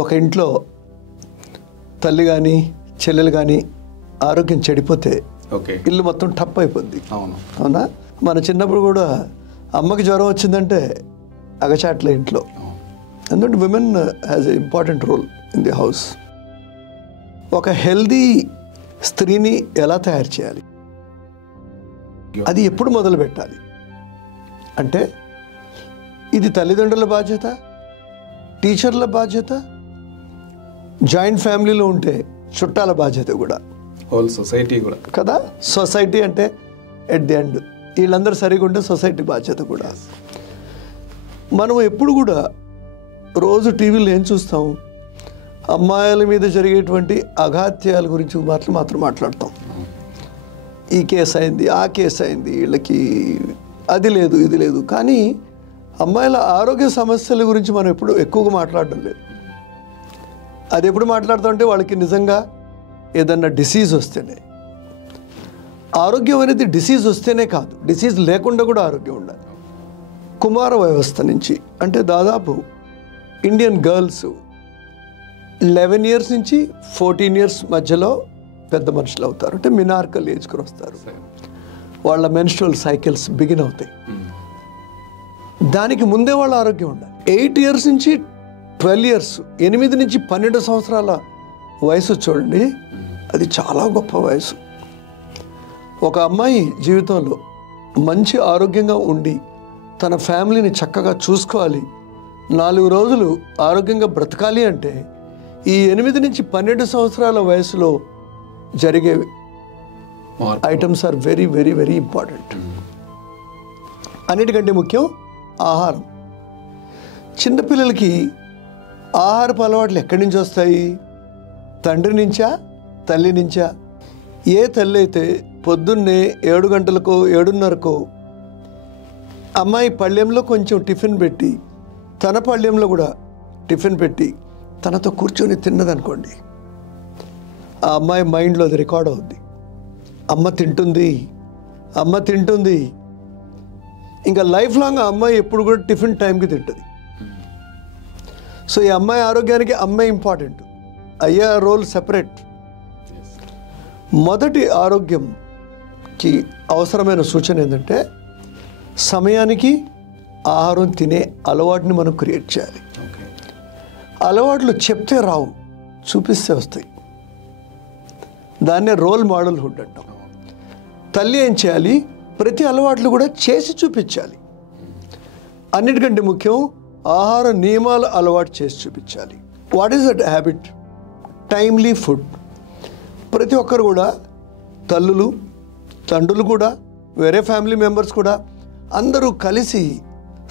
ఒక ఇంట్లో తల్లి కానీ చెల్లెలు కానీ ఆరోగ్యం చెడిపోతే ఇల్లు మొత్తం టప్ అయిపోద్ది. అవునా? మన చిన్నప్పుడు కూడా అమ్మకి జ్వరం వచ్చిందంటే అగచాట్లే ఇంట్లో. ఎందుకంటే women has a important role in the house. ఒక హెల్దీ స్త్రీని ఎలా తయారు చేయాలి, అది ఎప్పుడు మొదలు పెట్టాలి అంటే ఇది తల్లిదండ్రుల బాధ్యత, టీచర్ల బాధ్యత, జాయింట్ ఫ్యామిలీలో ఉంటే చుట్టాల బాధ్యత కూడా, హోల్ సొసైటీ కూడా కదా. సొసైటీ అంటే ఎట్ ది ఎండ్ వీళ్ళందరూ సరిగా ఉంటే సొసైటీ బాధ్యత కూడా. మనం ఎప్పుడు కూడా రోజు టీవీలో ఏం చూస్తాం, అమ్మాయిల మీద జరిగేటువంటి అఘాత్యాల గురించి మాత్రం మాట్లాడతాం. ఈ కేసు అయింది, ఆ కేసు అయింది, వీళ్ళకి అది లేదు ఇది లేదు. కానీ అమ్మాయిల ఆరోగ్య సమస్యల గురించి మనం ఎప్పుడు ఎక్కువగా మాట్లాడడం లేదు. అది ఎప్పుడు మాట్లాడుతుంటే వాళ్ళకి నిజంగా ఏదన్నా డిసీజ్ వస్తేనే. ఆరోగ్యం అనేది డిసీజ్ వస్తేనే కాదు, డిసీజ్ లేకుండా కూడా ఆరోగ్యం ఉండాలి. కుమార వ్యవస్థ నుంచి అంటే దాదాపు ఇండియన్ గర్ల్స్ 11 years నుంచి 14 years మధ్యలో పెద్ద మనుషులు అవుతారు. అంటే మినార్కల్ ఏజ్కి వస్తారు. వాళ్ళ మెన్స్ట్రువల్ సైకిల్స్ బిగిన్ అవుతాయి. దానికి ముందే వాళ్ళ ఆరోగ్యం ఉండాలి. 8 years నుంచి 12 years, 8 నుంచి 12 సంవత్సరాల వయసు చూడండి, అది చాలా గొప్ప వయసు. ఒక అమ్మాయి జీవితంలో మంచి ఆరోగ్యంగా ఉండి తన ఫ్యామిలీని చక్కగా చూసుకోవాలి, 4 రోజులు ఆరోగ్యంగా బ్రతకాలి అంటే ఈ 8 నుంచి 12 సంవత్సరాల వయసులో జరిగే items are very very very important. అన్నిటికంటే ముఖ్యం ఆహారం. చిన్నపిల్లలకి ఆహారపు అలవాట్లు ఎక్కడి నుంచి వస్తాయి? తండ్రి నుంచా, తల్లి నుంచా? ఏ తల్లి అయితే పొద్దున్నే 7 గంటలకో 7:30కో అమ్మాయి పళ్ళెంలో కొంచెం టిఫిన్ పెట్టి తన పళ్ళెంలో కూడా టిఫిన్ పెట్టి తనతో కూర్చొని తిన్నదనుకోండి, ఆ అమ్మాయి మైండ్లో అది రికార్డ్ అవుద్ది. అమ్మ తింటుంది. ఇంకా లైఫ్ లాంగ్ ఆ అమ్మాయి ఎప్పుడు కూడా టిఫిన్ టైంకి తింటుంది. సో ఈ అమ్మాయి ఆరోగ్యానికి అమ్మాయి ఇంపార్టెంట్, అయ్యా రోల్ సెపరేట్. మొదటి ఆరోగ్యంకి అవసరమైన సూచన ఏంటంటే సమయానికి ఆహారం తినే అలవాటుని మనం క్రియేట్ చేయాలి. అలవాట్లు చెప్తే రావు, చూపిస్తే వస్తాయి. దాన్నే రోల్ మోడల్ హుడ్ అంటాం. తల్లి ఏం చేయాలి? ప్రతి అలవాట్లు కూడా చేసి చూపించాలి. అన్నిటికంటే ముఖ్యం ఆహార నియమాల అలవాటు చేసి చూపించాలి. What is that habit? Timely food. ప్రతి ఒక్కరు కూడా, తల్లులు తండ్రులు కూడా, వేరే ఫ్యామిలీ మెంబర్స్ కూడా అందరూ కలిసి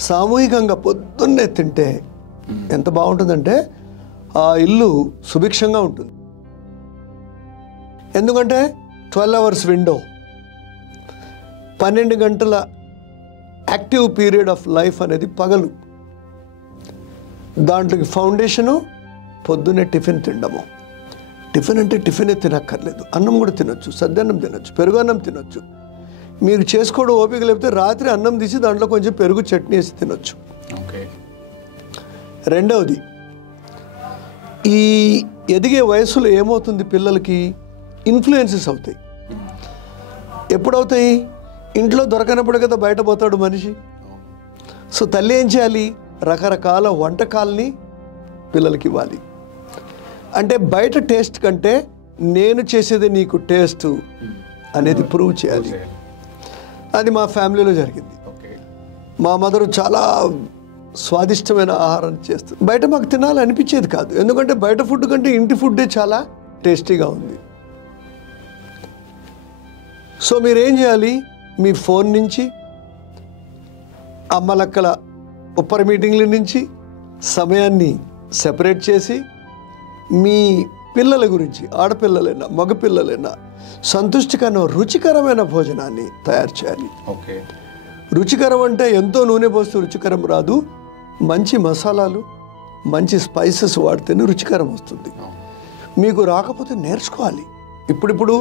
సామూహికంగా పొద్దున్నే తింటే ఎంత బాగుంటుందంటే ఆ ఇల్లు సుభిక్షంగా ఉంటుంది. ఎందుకంటే 12 hours విండో, 12 గంటల యాక్టివ్ పీరియడ్ ఆఫ్ లైఫ్ అనేది పగలు. దాంట్లోకి ఫౌండేషను పొద్దున్నే టిఫిన్ తినడము. టిఫిన్ అంటే టిఫినే తినక్కర్లేదు, అన్నం కూడా తినొచ్చు, సద్దన్నం తినొచ్చు, పెరుగు అన్నం తినొచ్చు. మీరు చేసుకోవడం ఓపిక లేకపోతే రాత్రి అన్నం తీసి దాంట్లో కొంచెం పెరుగు చట్నీ వేసి తినొచ్చు. రెండవది, ఈ ఎదిగే వయసులో ఏమవుతుంది, పిల్లలకి ఇన్ఫ్లుయెన్సెస్ అవుతాయి. ఎప్పుడవుతాయి? ఇంట్లో దొరకనప్పుడు కదా బయట పోతాడు మనిషి. సో తల్లి ఏం చేయాలి? రకరకాల వంటకాలని పిల్లలకి ఇవ్వాలి. అంటే బయట టేస్ట్ కంటే నేను చేసేది నీకు టేస్ట్ అనేది ప్రూవ్ చేయాలి. అది మా ఫ్యామిలీలో జరిగింది. మా మదర్ చాలా స్వాదిష్టమైన ఆహారం చేస్తుంది. బయట మాకు తినాలని అనిపించేది కాదు, ఎందుకంటే బయట ఫుడ్ కంటే ఇంటి ఫుడ్డే చాలా టేస్టీగా ఉంది. సో మీరేం చేయాలి? మీ ఫోన్ నుంచి, అమ్మలక్కల ఉప్పర మీటింగ్ల నుంచి సమయాన్ని సెపరేట్ చేసి మీ పిల్లల గురించి, ఆడపిల్లలైనా మగపిల్లలైనా సంతుష్టికరమైన రుచికరమైన భోజనాన్ని తయారు చేయాలి. రుచికరం అంటే ఎంతో నూనె పోస్తే రుచికరం రాదు, మంచి మసాలాలు మంచి స్పైసెస్ వాడితేనే రుచికరం వస్తుంది. మీకు రాకపోతే నేర్చుకోవాలి. ఇప్పుడు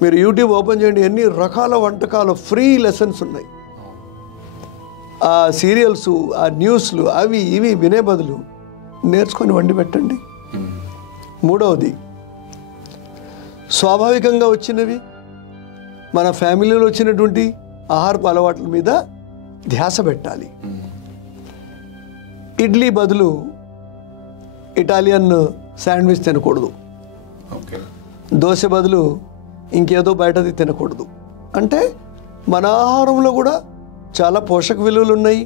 మీరు యూట్యూబ్ ఓపెన్ చేయండి, ఎన్ని రకాల వంటకాలు ఫ్రీ లెసన్స్ ఉన్నాయి. ఆ సీరియల్స్, ఆ న్యూస్లు అవి ఇవి వినే బదులు నేర్చుకొని వండి పెట్టండి. మూడవది, స్వాభావికంగా వచ్చినవి మన ఫ్యామిలీలో వచ్చినటువంటి ఆహారపు అలవాట్ల మీద ధ్యాస పెట్టాలి. ఇడ్లీ బదులు ఇటాలియన్ శాండ్విచ్ తినకూడదు, దోశ బదులు ఇంకేదో బయటది తినకూడదు. అంటే మన ఆహారంలో కూడా చాలా పోషక విలువలు ఉన్నాయి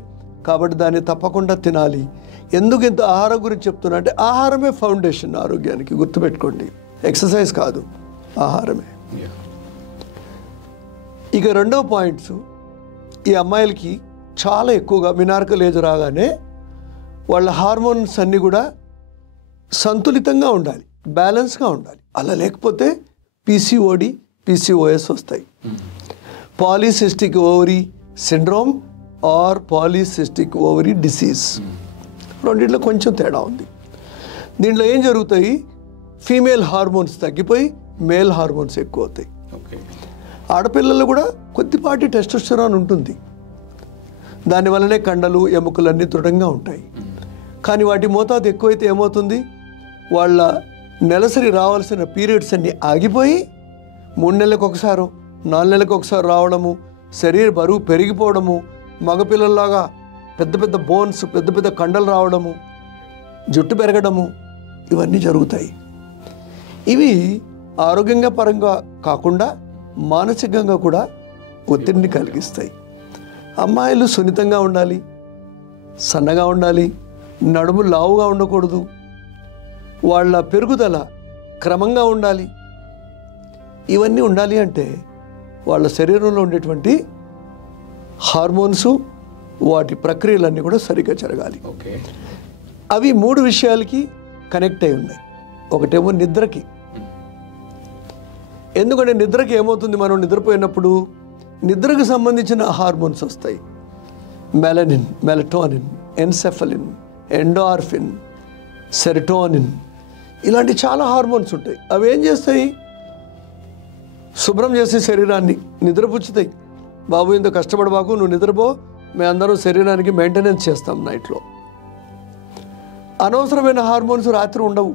కాబట్టి దాన్ని తప్పకుండా తినాలి. ఎందుకు ఇంత ఆహారం గురించి చెప్తున్నా అంటే ఆహారమే ఫౌండేషన్ ఆరోగ్యానికి, గుర్తుపెట్టుకోండి. ఎక్సర్సైజ్ కాదు, ఆహారమే. ఇక రెండవ పాయింట్స్, ఈ అమ్మాయిలకి చాలా ఎక్కువగా మినార్కల్ ఏజ్ రాగానే వాళ్ళ హార్మోన్స్ అన్నీ కూడా సంతులితంగా ఉండాలి, బ్యాలెన్స్గా ఉండాలి. అలా లేకపోతే పీసీఓడి, పీసీఓఎస్ వస్తాయి. Polycystic ovary syndrome are polycystic ovary disease, రెండిట్లో కొంచెం తేడా ఉంది. దీంట్లో ఏం జరుగుతాయి, ఫీమేల్ హార్మోన్స్ తగ్గిపోయి మేల్ హార్మోన్స్ ఎక్కువ అవుతాయి. ఆడపిల్లలు కూడా కొద్దిపాటి టెస్టోస్టెరాన్ ఉంటుంది, దానివల్లనే కండలు ఎముకలన్నీ దృఢంగా ఉంటాయి. కానీ వాటి మోతాదు ఎక్కువైతే ఏమవుతుంది, వాళ్ళ నెలసరి రావాల్సిన పీరియడ్స్ అన్నీ ఆగిపోయి 3 నెలలకు ఒకసారి 4 నెలలకు ఒకసారి రావడము, శరీర బరువు పెరిగిపోవడము, మగపిల్లల్లాగా పెద్ద పెద్ద బోన్స్, పెద్ద పెద్ద కండలు రావడము, జుట్టు పెరగడము, ఇవన్నీ జరుగుతాయి. ఇవి ఆరోగ్యంగా పరంగా కాకుండా మానసికంగా కూడా ఒత్తిడిని కలిగిస్తాయి. అమ్మాయిలు సున్నితంగా ఉండాలి, సన్నగా ఉండాలి, నడుము లావుగా ఉండకూడదు, వాళ్ళ పెరుగుదల క్రమంగా ఉండాలి. ఇవన్నీ ఉండాలి అంటే వాళ్ళ శరీరంలో ఉండేటువంటి హార్మోన్స్, వాటి ప్రక్రియలన్నీ కూడా సరిగ్గా జరగాలి. అవి 3 విషయాలకి కనెక్ట్ అయి ఉన్నాయి. ఒకటేమో నిద్రకి. ఎందుకంటే నిద్రకి ఏమవుతుంది, మనం నిద్రపోయినప్పుడు నిద్రకు సంబంధించిన హార్మోన్స్ వస్తాయి. మెలనిన్, మెలటోనిన్, ఎన్సెఫలిన్, ఎండార్ఫిన్, సెరటోనిన్, ఇలాంటి చాలా హార్మోన్స్ ఉంటాయి. అవి ఏం చేస్తాయి, శుభ్రం చేసే శరీరాన్ని, నిద్రపుచ్చుతాయి. బాబు ఇంత కష్టపడబాకు, నువ్వు నిద్రపో, మేమందరం శరీరానికి మెయింటెనెన్స్ చేస్తాం నైట్లో. అనవసరమైన హార్మోన్స్ రాత్రి ఉండవు.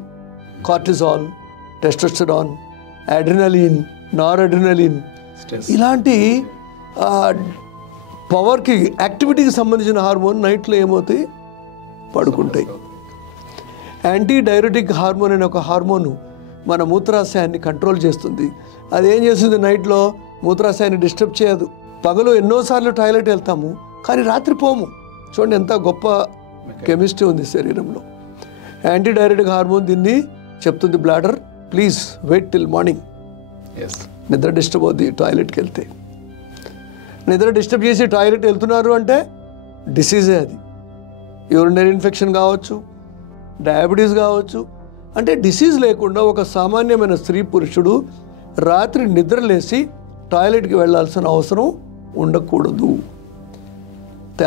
కార్టిజాల్, టెస్టోస్టెరాన్, అడ్రినలిన్, నార్ అడ్రినలిన్, ఇలాంటి పవర్కి, యాక్టివిటీకి సంబంధించిన హార్మోన్ నైట్లో ఏమవుతాయి, పడుకుంటాయి. యాంటీ డైరెటిక్ హార్మోన్ అనే ఒక హార్మోను మన మూత్రాశయాన్ని కంట్రోల్ చేస్తుంది. అది ఏం చేస్తుంది, నైట్లో మూత్రాశయాన్ని డిస్టర్బ్ చేయదు. పగలు ఎన్నోసార్లు టాయిలెట్ వెళ్తాము కానీ రాత్రి పోము. చూడండి ఎంత గొప్ప కెమిస్ట్రీ ఉంది శరీరంలో. యాంటీ డైరెటిక్ హార్మోన్ దీన్ని చెప్తుంది, bladder please wait till morning. నిద్ర డిస్టర్బ్ అవుద్ది టాయిలెట్కి వెళ్తే. నిద్ర డిస్టర్బ్ చేసి టాయిలెట్ వెళ్తున్నారు అంటే డిసీజే అది. యూరినరీ ఇన్ఫెక్షన్ కావచ్చు, డయాబెటీస్ కావచ్చు. అంటే డిసీజ్ లేకుండా ఒక సామాన్యమైన స్త్రీ పురుషుడు రాత్రి నిద్రలేసి టాయిలెట్కి వెళ్ళాల్సిన అవసరం ఉండకూడదు.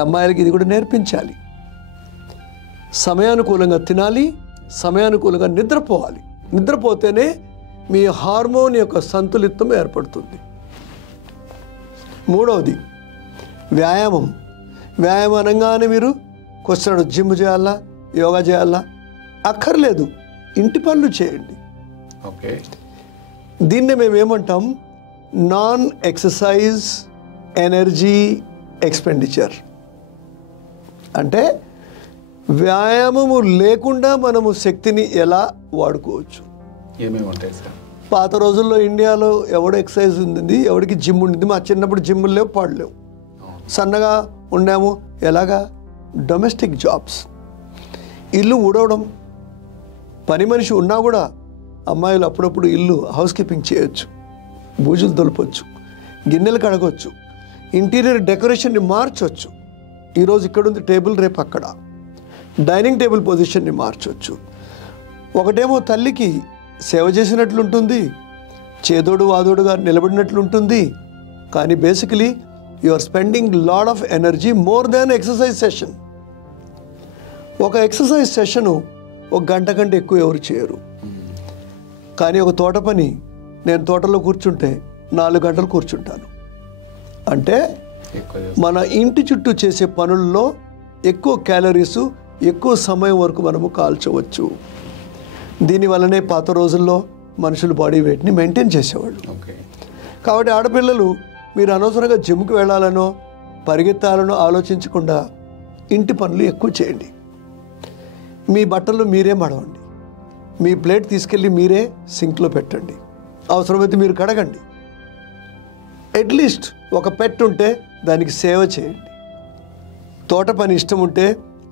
అమ్మాయిలకి ఇది కూడా నేర్పించాలి. సమయానుకూలంగా తినాలి, సమయానుకూలంగా నిద్రపోవాలి. నిద్రపోతేనే మీ హార్మోన్ యొక్క సంతులితం ఏర్పడుతుంది. మూడవది వ్యాయామం. వ్యాయామం అనగానే మీరు క్వశ్చన్, జిమ్ చేయాలా, యోగా చేయాలా? అక్కర్లేదు, ఇంటి పనులు చేయండి. దీన్నే మేము ఏమంటాం, నాన్ ఎక్సర్సైజ్ ఎనర్జీ ఎక్స్పెండిచర్. అంటే వ్యాయామము లేకుండా మనము శక్తిని ఎలా వాడుకోవచ్చు. పాత రోజుల్లో ఇండియాలో ఎవడు ఎక్సర్సైజ్ ఉంది, ఎవడికి జిమ్ ఉండింది. మా చిన్నప్పుడు జిమ్లు లేవు, పాడలేవు, సన్నగా ఉండాము. ఎలాగా? డొమెస్టిక్ జాబ్స్, ఇల్లు ఊడవడం. పని మనిషి ఉన్నా కూడా అమ్మాయిలు అప్పుడప్పుడు ఇల్లు హౌస్ కీపింగ్ చేయొచ్చు, బూజులు దులపొచ్చు, గిన్నెలు కడగొచ్చు, ఇంటీరియర్ డెకరేషన్ని మార్చొచ్చు. ఈరోజు ఇక్కడుంది టేబుల్, రేపు అక్కడ. డైనింగ్ టేబుల్ పొజిషన్ని మార్చొచ్చు. ఒకటేమో తల్లికి సేవ చేసినట్లుంటుంది, చేదోడు వాదోడుగా నిలబడినట్లుంటుంది. కానీ basically you are spending lot of energy more than exercise session. ఒక ఎక్సర్సైజ్ సెషను 1 గంట కంటే ఎక్కువ ఎవరు చేయరు. కానీ ఒక తోట పని, నేను తోటలో కూర్చుంటే 4 గంటలు కూర్చుంటాను. అంటే మన ఇంటి చుట్టూ చేసే పనుల్లో ఎక్కువ క్యాలరీస్, ఎక్కువ సమయం వరకు మనము కాల్చవచ్చు. దీనివల్లనే పాత రోజుల్లో మనుషులు బాడీ వెయిట్ని మెయింటైన్ చేసేవాళ్ళు. కాబట్టి ఆడపిల్లలు మీరు అనవసరంగా జిమ్కి వెళ్ళాలనో పరిగెత్తాలనో ఆలోచించకుండా ఇంటి పనులు ఎక్కువ చేయండి. మీ బట్టలు మీరే మడవండి, మీ ప్లేట్ తీసుకెళ్ళి మీరే సింక్లో పెట్టండి, అవసరమైతే మీరు కడగండి. అట్లీస్ట్ ఒక పెట్ ఉంటే దానికి సేవ చేయండి. తోట పని ఇష్టం ఉంటే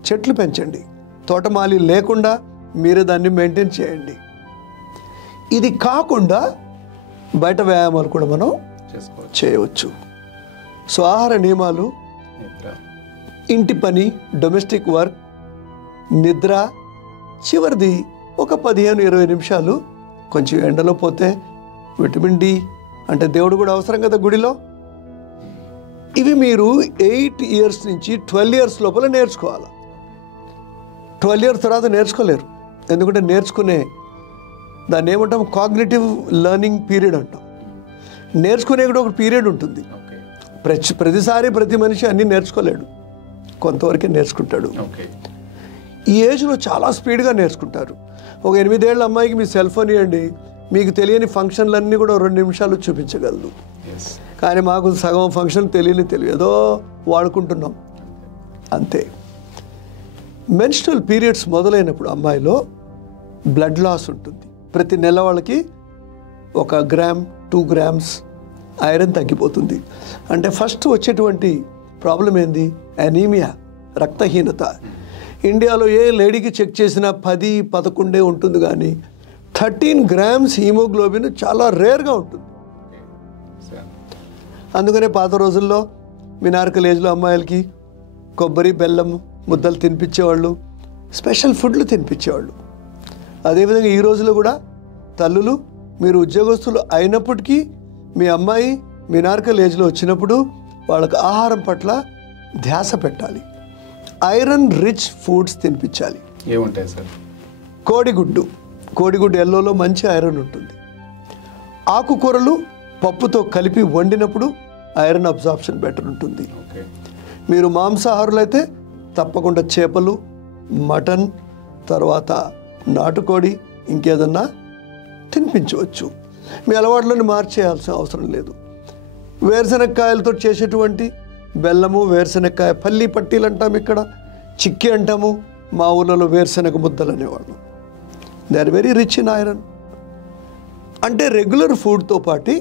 చెట్లు పెంచండి, తోటమాలి లేకుండా మీరే దాన్ని మెయింటైన్ చేయండి. ఇది కాకుండా బయట వ్యాయామాలు కూడా మనం చేయవచ్చు. సో ఆహార నియమాలు, ఇంటి పని, డొమెస్టిక్ వర్క్, నిద్ర, చివరిది ఒక 15-20 నిమిషాలు కొంచెం ఎండలో పోతే విటమిన్ డి, అంటే దేవుడు కూడా అవసరం కదా గుడిలో. ఇవి మీరు 8 ఇయర్స్ నుంచి 12 ఇయర్స్ లోపల నేర్చుకోవాలి. 12 ఇయర్స్ తర్వాత నేర్చుకోలేరు. ఎందుకంటే నేర్చుకునే దాన్ని ఏమంటాం, కాగ్నిటివ్ లెర్నింగ్ పీరియడ్ అంటాం. నేర్చుకునే కూడా ఒక పీరియడ్ ఉంటుంది. ప్రతిసారి ప్రతి మనిషి అన్నీ నేర్చుకోలేడు, కొంతవరకే నేర్చుకుంటాడు. ఈ ఏజ్లో చాలా స్పీడ్గా నేర్చుకుంటారు. ఒక 8 ఏళ్ళ అమ్మాయికి మీ సెల్ ఫోన్ ఇవ్వండి, మీకు తెలియని ఫంక్షన్లన్నీ కూడా 2 నిమిషాలు చూపించగలదు. కానీ మాకు సగం ఫంక్షన్ తెలియదు, ఏదో వాడుకుంటున్నాం అంతే. మెన్స్ట్రువల్ పీరియడ్స్ మొదలైనప్పుడు అమ్మాయిలో బ్లడ్ లాస్ ఉంటుంది. ప్రతి నెల వాళ్ళకి 1 గ్రామ్ 2 గ్రామ్స్ ఐరన్ తగ్గిపోతుంది. అంటే ఫస్ట్ వచ్చేటువంటి ప్రాబ్లం ఏంది? అనీమియా, రక్తహీనత. ఇండియాలో ఏ లేడీకి చెక్ చేసినా 10-11 ఉంటుంది, కానీ 13 గ్రామ్స్ హీమోగ్లోబిన్ చాలా రేర్గా ఉంటుంది. అందుకనే పాత రోజుల్లో మినార్కల్ ఏజ్లో అమ్మాయిలకి కొబ్బరి బెల్లం ముద్దలు తినిపించేవాళ్ళు, స్పెషల్ ఫుడ్లు తినిపించేవాళ్ళు. అదేవిధంగా ఈ రోజులో కూడా తల్లులు, మీరు ఉద్యోగస్తులు అయినప్పటికీ మీ అమ్మాయి మినార్కల్ ఏజ్లో వచ్చినప్పుడు వాళ్ళకి ఆహారం పట్ల ధ్యాస పెట్టాలి. ఐరన్ రిచ్ ఫుడ్స్ తినిపించాలి. ఏముంటాయి సార్? కోడిగుడ్డు ఎల్లోలో మంచి ఐరన్ ఉంటుంది. ఆకుకూరలు పప్పుతో కలిపి వండినప్పుడు ఐరన్ అబ్జార్ప్షన్ బెటర్ ఉంటుంది. మీరు మాంసాహారులైతే తప్పకుండా చేపలు, మటన్, తర్వాత నాటుకోడి, ఇంకేదన్నా తినిపించవచ్చు. మీ అలవాట్లను మార్చేయాల్సిన అవసరం లేదు. వేరుశనగకాయలతో చేసేటువంటి బెల్లము, వేరుశనగకాయ పల్లి పట్టీలు అంటాం, ఇక్కడ చిక్కి అంటాము, మా ఊళ్ళలో వేరుశనగ ముద్దలు అనేవాళ్ళం. They are very rich in iron. అంటే రెగ్యులర్ ఫుడ్తో పాటు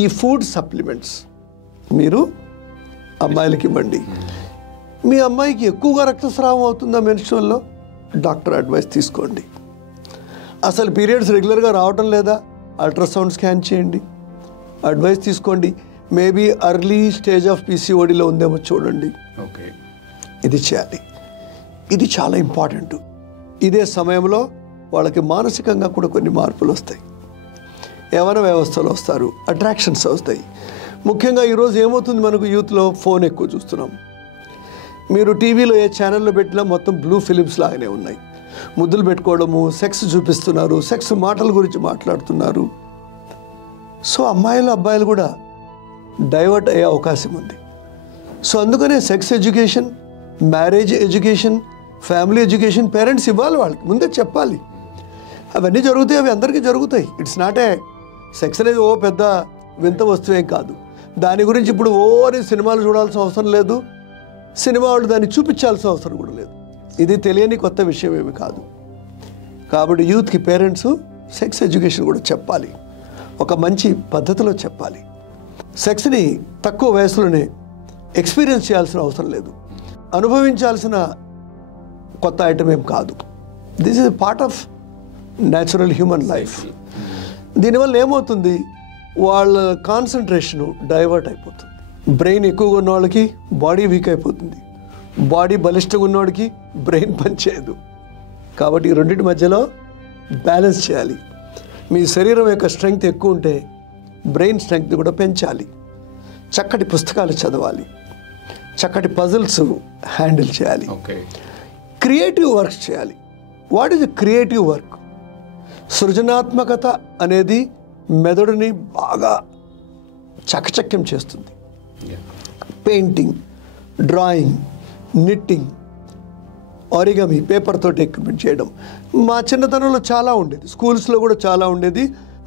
ఈ ఫుడ్ సప్లిమెంట్స్ మీరు అమ్మాయిలకి ఇవ్వండి. మీ అమ్మాయికి ఎక్కువగా రక్తస్రావం అవుతుందా మెన్స్ట్రువల్లో? డాక్టర్ అడ్వైస్ తీసుకోండి. అసలు పీరియడ్స్ రెగ్యులర్గా రావటం లేదా? అల్ట్రాసౌండ్ స్కాన్ చేయండి, అడ్వైస్ తీసుకోండి. మేబీ అర్లీ స్టేజ్ ఆఫ్ పీసీఓడిలో ఉందేమో చూడండి. ఇది చేయాలి. ఇది చాలా ఇంపార్టెంట్. ఇదే సమయంలో వాళ్ళకి మానసికంగా కూడా కొన్ని మార్పులు వస్తాయి. యవ్వన వ్యవస్థలు వస్తారు, అట్రాక్షన్స్ వస్తాయి. ముఖ్యంగా ఈరోజు ఏమవుతుంది, మనకు యూత్లో ఫోన్ ఎక్కువ చూస్తున్నాం. మీరు టీవీలో ఏ ఛానల్లో పెట్టినా మొత్తం బ్లూ ఫిలిమ్స్ లాగానే ఉన్నాయి. ముద్దులు పెట్టుకోవడము, సెక్స్ చూపిస్తున్నారు, సెక్స్ మాటల గురించి మాట్లాడుతున్నారు. సో అమ్మాయిలు అబ్బాయిలు కూడా డైవర్ట్ అయ్యే అవకాశం ఉంది. సో అందుకనే sex education, marriage education, family education parents ఇవ్వాలి, వాళ్ళకి ముందే చెప్పాలి. అవన్నీ జరుగుతాయి, అవి అందరికీ జరుగుతాయి. ఇట్స్ నాట్ ఏ సెక్స్ అనేది ఓ పెద్ద వింత వస్తువేం కాదు. దాని గురించి ఇప్పుడు అని సినిమాలు చూడాల్సిన అవసరం లేదు, సినిమా వాళ్ళు దాన్ని చూపించాల్సిన అవసరం కూడా లేదు. ఇది తెలియని కొత్త విషయం ఏమి కాదు. కాబట్టి యూత్కి పేరెంట్స్ సెక్స్ ఎడ్యుకేషన్ కూడా చెప్పాలి, ఒక మంచి పద్ధతిలో చెప్పాలి. సెక్స్ని తక్కువ వయసులోనే ఎక్స్పీరియన్స్ చేయాల్సిన అవసరం లేదు, అనుభవించాల్సిన కొత్త ఐటమ్ ఏం కాదు. This is part of natural human life. దీనివల్ల ఏమవుతుంది, వాళ్ళ కాన్సన్ట్రేషను డైవర్ట్ అయిపోతుంది. బ్రెయిన్ ఎక్కువగా ఉన్న వాళ్ళకి బాడీ వీక్ అయిపోతుంది, బాడీ బలిష్టంగా ఉన్నవాడికి బ్రెయిన్ పనిచేయదు. కాబట్టి ఈ రెండింటి మధ్యలో బ్యాలెన్స్ చేయాలి. మీ శరీరం యొక్క స్ట్రెంగ్త్ ఎక్కువ ఉంటే బ్రెయిన్ స్ట్రెంగ్త్ కూడా పెంచాలి. చక్కటి పుస్తకాలు చదవాలి, చక్కటి పజిల్స్ హ్యాండిల్ చేయాలి, క్రియేటివ్ వర్క్స్ చేయాలి. What is creative work? సృజనాత్మకత అనేది మెదడుని బాగా చకచక్యం చేస్తుంది. పెయింటింగ్, డ్రాయింగ్, నిట్టింగ్, ఆరిగమి పేపర్ తోటి ఎక్విప్మెంట్ చేయడం. మా చిన్నతనంలో చాలా ఉండేది, స్కూల్స్లో కూడా చాలా ఉండేది.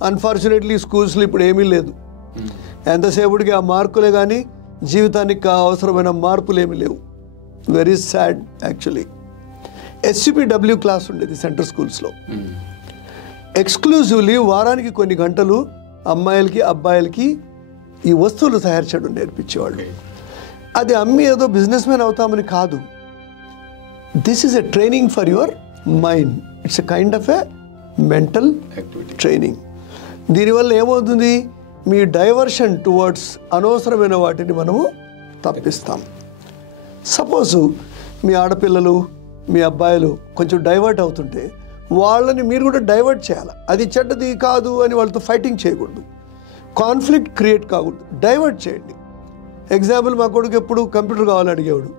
అన్ఫార్చునేట్లీ స్కూల్స్లో ఇప్పుడు ఏమీ లేదు. ఎంతసేపటికి ఆ మార్కులే కానీ జీవితానికి అవసరమైన మార్పులు ఏమీ లేవు. Very sad actually. SCPW class ఉండేది సెంటర్ స్కూల్స్లో. ఎక్స్క్లూజివ్లీ వారానికి కొన్ని గంటలు అమ్మాయిలకి అబ్బాయిలకి ఈ వస్తువులు తయారు చేయడం నేర్పించేవాళ్ళు. అది అమ్మి ఏదో బిజినెస్ మ్యాన్ అవుతామని కాదు. This is a training for your mind. It's a kind of a mental training. దీనివల్ల ఏమవుతుంది, మీ డైవర్షన్ టువర్డ్స్ అనవసరమైన వాటిని మనము తప్పిస్తాం. సపోజు మీ ఆడపిల్లలు మీ అబ్బాయిలు కొంచెం డైవర్ట్ అవుతుంటే వాళ్ళని మీరు కూడా డైవర్ట్ చేయాలి. అది చెడ్డది కాదు అని వాళ్ళతో ఫైటింగ్ చేయకూడదు, కాన్ఫ్లిక్ట్ క్రియేట్ కాకూడదు, డైవర్ట్ చేయండి. ఎగ్జాంపుల్, మా కొడుకు ఎప్పుడు కంప్యూటర్ కావాలని అడిగేవాడు.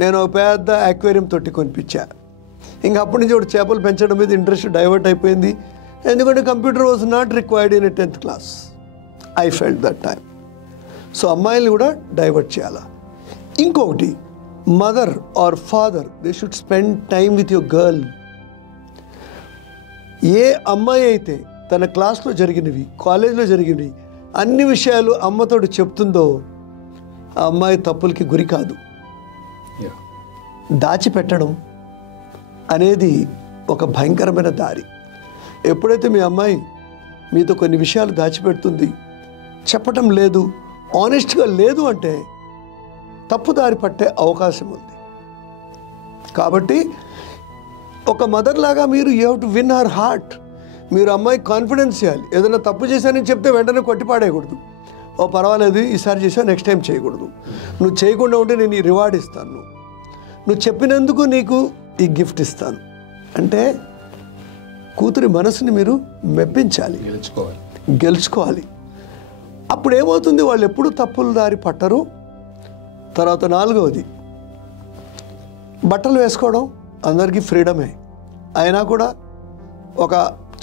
నేను ఒక పెద్ద అక్వేరియం తొట్టి కొనిపించా. ఇంకా అప్పటి నుంచి వాడు చేపలు పెంచడం మీద ఇంట్రెస్ట్ డైవర్ట్ అయిపోయింది. ఎందుకంటే computer was not required in a 10th class. I felt that time. So అమ్మాయిలు కూడా డైవర్ట్ చేయాలి. ఇంకొకటి, mother or father they should spend time with your girl. ఏ అమ్మాయి అయితే తన క్లాస్లో జరిగినవి, కాలేజీలో జరిగినవి అన్ని విషయాలు అమ్మతోటి చెప్తుందో ఆ అమ్మాయి తప్పులకి గురి కాదు. దాచిపెట్టడం అనేది ఒక భయంకరమైన దారి. ఎప్పుడైతే మీ అమ్మాయి మీతో కొన్ని విషయాలు దాచిపెడుతుంది, చెప్పటం లేదు, ఆనెస్ట్గా లేదు అంటే తప్పుదారి పట్టే అవకాశం ఉంది. కాబట్టి ఒక మదర్ లాగా మీరు you have to win her heart. మీరు అమ్మాయికి కాన్ఫిడెన్స్ చేయాలి. ఏదైనా తప్పు చేశానని చెప్తే వెంటనే కొట్టిపాడేయకూడదు. ఓ పర్వాలేదు, ఈసారి చేసావు, నెక్స్ట్ టైం చేయకూడదు. నువ్వు చేయకుండా ఉంటే నేను ఈ రివార్డ్ ఇస్తాను, నువ్వు చెప్పినందుకు నీకు ఈ గిఫ్ట్ ఇస్తాను అంటే కూతురి మనసుని మీరు మెప్పించాలి, గెలుచుకోవాలి. అప్పుడు ఏమవుతుంది, వాళ్ళు ఎప్పుడు తప్పులు దారి పట్టరు. తర్వాత 4వది, బట్టలు వేసుకోవడం అందరికీ ఫ్రీడమే. అయినా కూడా ఒక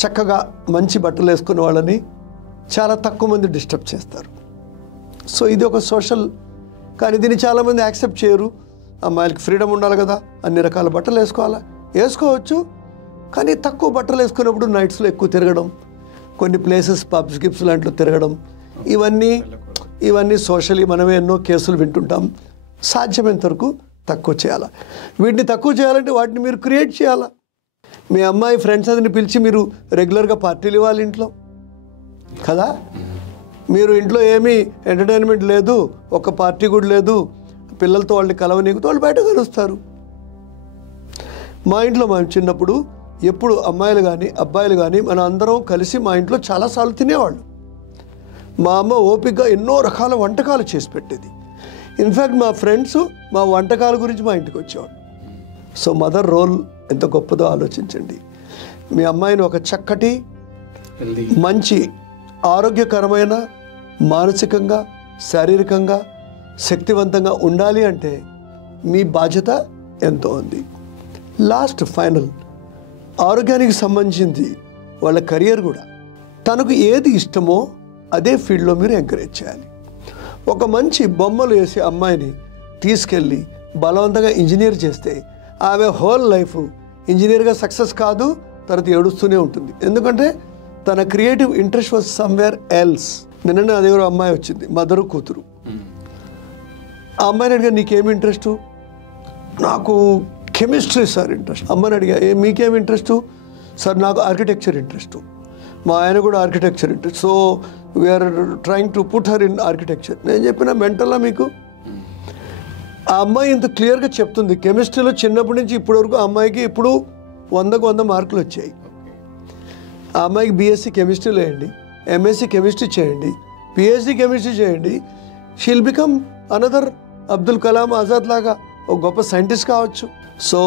చక్కగా మంచి బట్టలు వేసుకునే వాళ్ళని చాలా తక్కువ మంది డిస్టర్బ్ చేస్తారు. సో ఇది ఒక సోషల్, కానీ దీన్ని చాలామంది యాక్సెప్ట్ చేయరు. అమ్మాయిలకి ఫ్రీడమ్ ఉండాలి కదా, అన్ని రకాల బట్టలు వేసుకోవాలా, వేసుకోవచ్చు. కానీ తక్కువ బట్టలు వేసుకున్నప్పుడు నైట్స్లో ఎక్కువ తిరగడం, కొన్ని ప్లేసెస్ పబ్స్ గిప్స్ లాంటిలో తిరగడం, ఇవన్నీ సోషల్లీ మనమే ఎన్నో కేసులు వింటుంటాం. సాధ్యమైనంత వరకు తక్కువ చేయాలి. వీటిని తక్కువ చేయాలంటే వాటిని మీరు క్రియేట్ చేయాలా. మీ అమ్మాయి ఫ్రెండ్స్ అందరిని పిలిచి మీరు రెగ్యులర్గా పార్టీలు ఇవ్వాలి ఇంట్లో కదా. మీరు ఇంట్లో ఏమీ ఎంటర్టైన్మెంట్ లేదు, ఒక పార్టీ కూడా లేదు, పిల్లలతో వాళ్ళని కలవనీకుతో వాళ్ళు బయట కలుస్తారు. మా ఇంట్లో మేము చిన్నప్పుడు ఎప్పుడు అమ్మాయిలు కానీ అబ్బాయిలు కానీ మనం అందరం కలిసి మా ఇంట్లో చాలాసార్లు తినేవాళ్ళు. మా అమ్మ ఓపికగా ఎన్నో రకాల వంటకాలు చేసి పెట్టేది. ఇన్ఫ్యాక్ట్ మా ఫ్రెండ్స్ మా వంటకాల గురించి మా ఇంటికి వచ్చేవాళ్ళు. సో మదర్ రోల్ ఎంత గొప్పదో ఆలోచించండి. మీ అమ్మాయిని ఒక చక్కటి మంచి ఆరోగ్యకరమైన మానసికంగా శారీరకంగా శక్తివంతంగా ఉండాలి అంటే మీ బాధ్యత ఎంతో ఉంది. లాస్ట్ ఫైనల్, ఆరోగ్యానికి సంబంధించింది వాళ్ళ కెరియర్ కూడా. తనకు ఏది ఇష్టమో అదే ఫీల్డ్లో మీరు ఎంకరేజ్ చేయాలి. ఒక మంచి బొమ్మలు వేసే అమ్మాయిని తీసుకెళ్ళి బలవంతంగా ఇంజనీర్ చేస్తే ఆమె హోల్ లైఫ్ ఇంజనీర్గా సక్సెస్ కాదు, తర్వాత ఏడుస్తూనే ఉంటుంది. ఎందుకంటే తన creative interest was somewhere else. నిన్న నా దగ్గర అమ్మాయి వచ్చింది, మదరు కూతురు. ఆ అమ్మాయిని అడిగా, నీకేమి ఇంట్రెస్ట్? నాకు కెమిస్ట్రీ సార్ ఇంట్రెస్ట్. అమ్మని అడిగా, మీకేమి ఇంట్రెస్ట్? సార్ నాకు ఆర్కిటెక్చర్ ఇంట్రెస్ట్, మా ఆయన కూడా architecture interest, so we are trying to put her in architecture. నేను చెప్పిన మెంటల్లా మీకు? ఆ అమ్మాయి ఇంత క్లియర్గా చెప్తుంది. కెమిస్ట్రీలో చిన్నప్పటి నుంచి ఇప్పటి వరకు ఆ అమ్మాయికి ఇప్పుడు 100కు 100 మార్కులు వచ్చాయి. ఆ అమ్మాయికి BSc కెమిస్ట్రీ వేయండి, MSc కెమిస్ట్రీ చేయండి, PhD కెమిస్ట్రీ చేయండి, she'll become another Abdul Kalam Azad లాగా ఒక గొప్ప సైంటిస్ట్ కావచ్చు. సో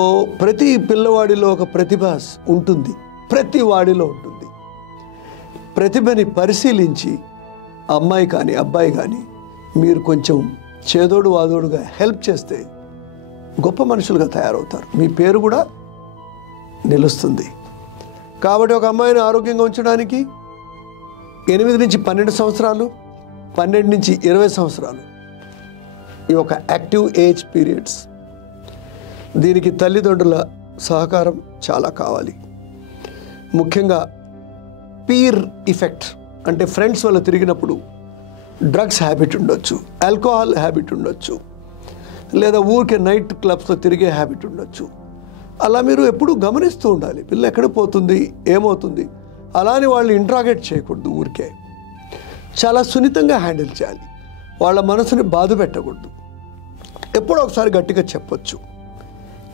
ప్రతి పిల్లవాడిలో ఒక ప్రతిభ ఉంటుంది, ప్రతి వాడిలో ఉంటుంది. ప్రతిభని పరిశీలించి అమ్మాయి కానీ అబ్బాయి కానీ మీరు కొంచెం చేదోడు వాదోడుగా హెల్ప్ చేస్తే గొప్ప మనుషులుగా తయారవుతారు, మీ పేరు కూడా నిలుస్తుంది. కాబట్టి ఒక అమ్మాయిని ఆరోగ్యంగా ఉంచడానికి 8 నుంచి 12 సంవత్సరాలు, 12 నుంచి 20 సంవత్సరాలు ఈ ఒక యాక్టివ్ ఏజ్ పీరియడ్స్. దీనికి తల్లిదండ్రుల సహకారం చాలా కావాలి. ముఖ్యంగా పీర్ ఎఫెక్ట్, అంటే ఫ్రెండ్స్ వల్ల తిరిగినప్పుడు డ్రగ్స్ హ్యాబిట్ ఉండొచ్చు, ఆల్కహాల్ హ్యాబిట్ ఉండొచ్చు, లేదా ఊరికే నైట్ క్లబ్స్లో తిరిగే హ్యాబిట్ ఉండొచ్చు. అలా మీరు ఎప్పుడూ గమనిస్తూ ఉండాలి, పిల్ల ఎక్కడ పోతుంది, ఏమవుతుంది. అలానే వాళ్ళు ఇంట్రాగేట్ చేయకూడదు, ఊరికే చాలా సున్నితంగా హ్యాండిల్ చేయాలి. వాళ్ళ మనసుని బాధ పెట్టకూడదు. ఎప్పుడో ఒకసారి గట్టిగా చెప్పొచ్చు,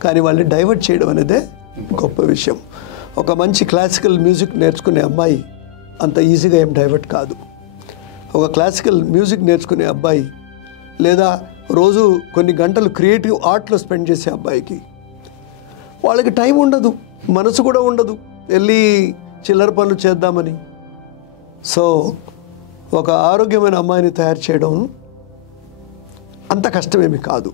కానీ వాళ్ళని డైవర్ట్ చేయడం అనేదే గొప్ప విషయం. ఒక మంచి క్లాసికల్ మ్యూజిక్ నేర్చుకునే అమ్మాయి అంత ఈజీగా ఏం డైవర్ట్ కాదు. ఒక క్లాసికల్ మ్యూజిక్ నేర్చుకునే అబ్బాయి, లేదా రోజు కొన్ని గంటలు క్రియేటివ్ ఆర్ట్లో స్పెండ్ చేసే అబ్బాయికి వాళ్ళకి టైం ఉండదు, మనసు కూడా ఉండదు వెళ్ళి చిల్లర పనులు చేద్దామని. సో ఒక ఆరోగ్యమైన అమ్మాయిని తయారు చేయడం అంత కష్టమేమి కాదు.